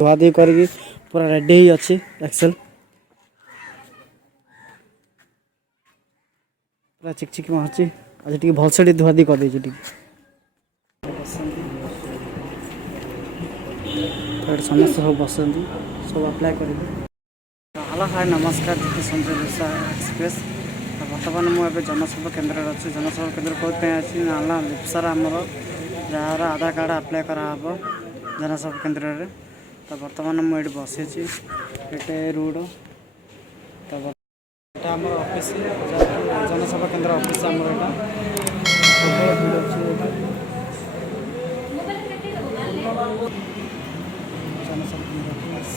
धुआधी कर पूरा रेडी ही अच्छी एक्सेल पूरा चिकचिक मार्ची आज टी भलसे धुआधी कर समस्त सब बसती सब अप्लाई करेंगे। हेलो हाय नमस्कार जी संजय विशा एक्सप्रेस बर्तमान मुझे जनसेवा केन्द्र अच्छी जनसेवा केन्द्र कौन अच्छी ना लिप्सार आमर जार आधार कार्ड अप्लाई कराब जनसेवा केन्द्र में। तो बर्तमान मुझे बसी ये रोड तो आम ऑफिस जनसेवा केन्द्र ऑफिस आम जनसेवा केन्द्र ऑफिस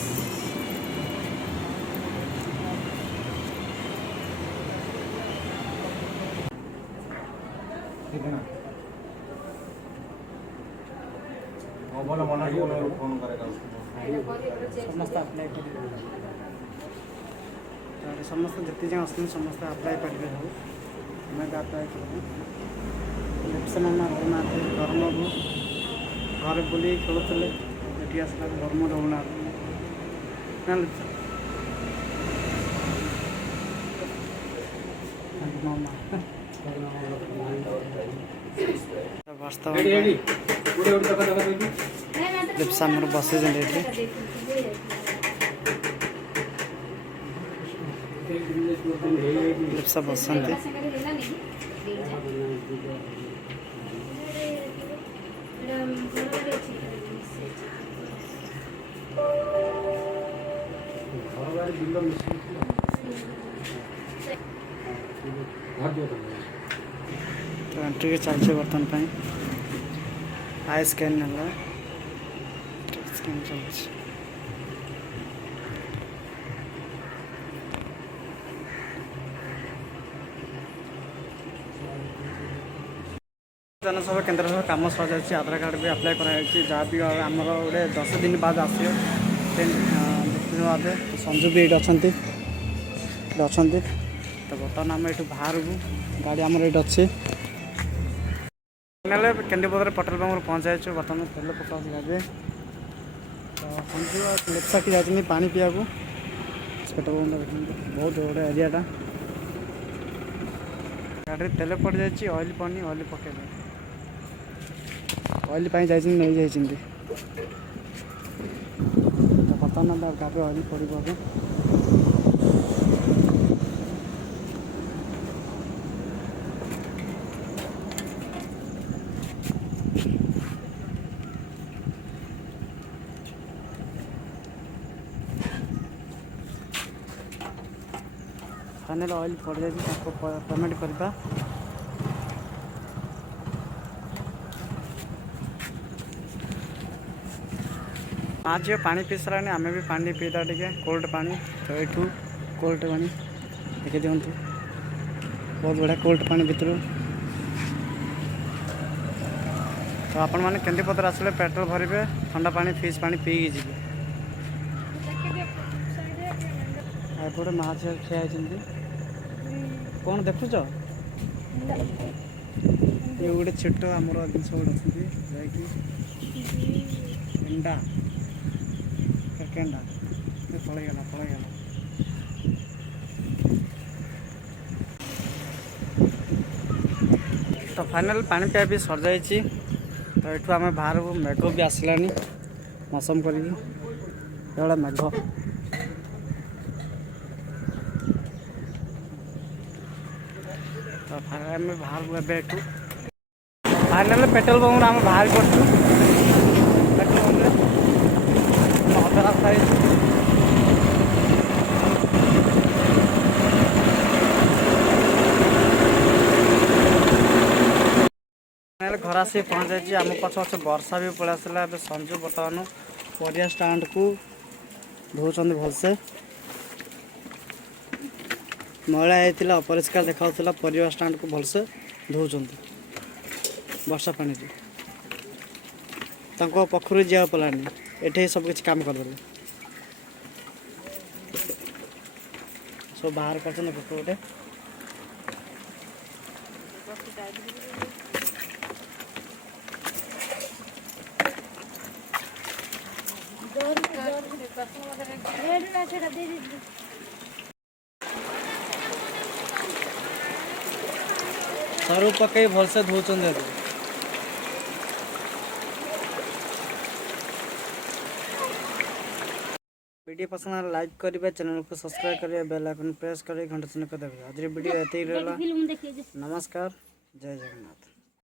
समस्त अप्लाई कर समस्त जिते जन आस समस्त अप्लाई करेंगे हमें अप्लाई करेक्शन गरम घर बुल खेलुले ये आसला गरम रोना वास्तव लिप्सा आमर बसे लिप्सा बसते तो एंट्री के चलते बर्तमान आई स्कैन ना स्कैन चलती जनसेवा केन्द्र कम सर जाए आधार कार्ड भी अप्लाई कराई जहाँ भी आमर गोटे 10 दिन बाद आसो 10 दिन बाद संजू भी ये अच्छा तो बर्तमान आम ये बाहर को गाड़ी आमर ये अच्छे केन्दीपदर पेट्रोल पंप पहुँचाई बर्तमान तेल पका गाड़ी तो संजू लिप्सा की जाती पानी पीवा पेट्रोल पंप बहुत गोटे एरियाटा गाड़ी तेल पड़ जाए ऑयल पड़नी ऑयल पकड़ ऑयल नहीं जाती तो बर्तमान गाड़ी ऑयल पड़े फाइनल ऑयल पड़ जाए पेमेंट करवा माँ झील पा पी सारे आम भी पा पीता टे कोल्ड पानी तो यू कोल्ड पानी देखिए दिंतु बहुत बढ़िया कोल्ड पानी भितर तो आपण मैंने केन्दीपदर आसले पेट्रोल भरवे ठंडा पानी फ्रिज पानी पी जी एपटे माँ झील ठिया कौन देखुच ये गोटे छोट आमर जिन गोटे अच्छी इंडा केंडा पलैगला तो फाइनल पानी पिया भी सर जाइए तो यू आम बाहर को मेघ भी आसलानी मौसम करी मेघ तो आम बाहर को एटू फाइनल पेट्रोल पंप आम बाहर कर घर आस पहुँच जाइए आम पछ पछ वर्षा भी पलि आसला संजू बर्तमान परिया स्टाण्ड को धोचन भलसे मैला होता अपरिष्कार देखा परिया स्टाण्ड को भलसे धोचन वर्षा पानी पखर जा पलानी एठे सब किसी काम करदे सब बाहर कर गोटे सरू पकई भलसे धोचन दे वीडियो पसंद आए लाइक करेंगे, चैनल को सब्सक्राइब करेंगे, बेल आइकन प्रेस करेंगे, घंटा चिन्ह को दबाइए। आज वीडियो ऐसे ही रहला। नमस्कार, जय जगन्नाथ।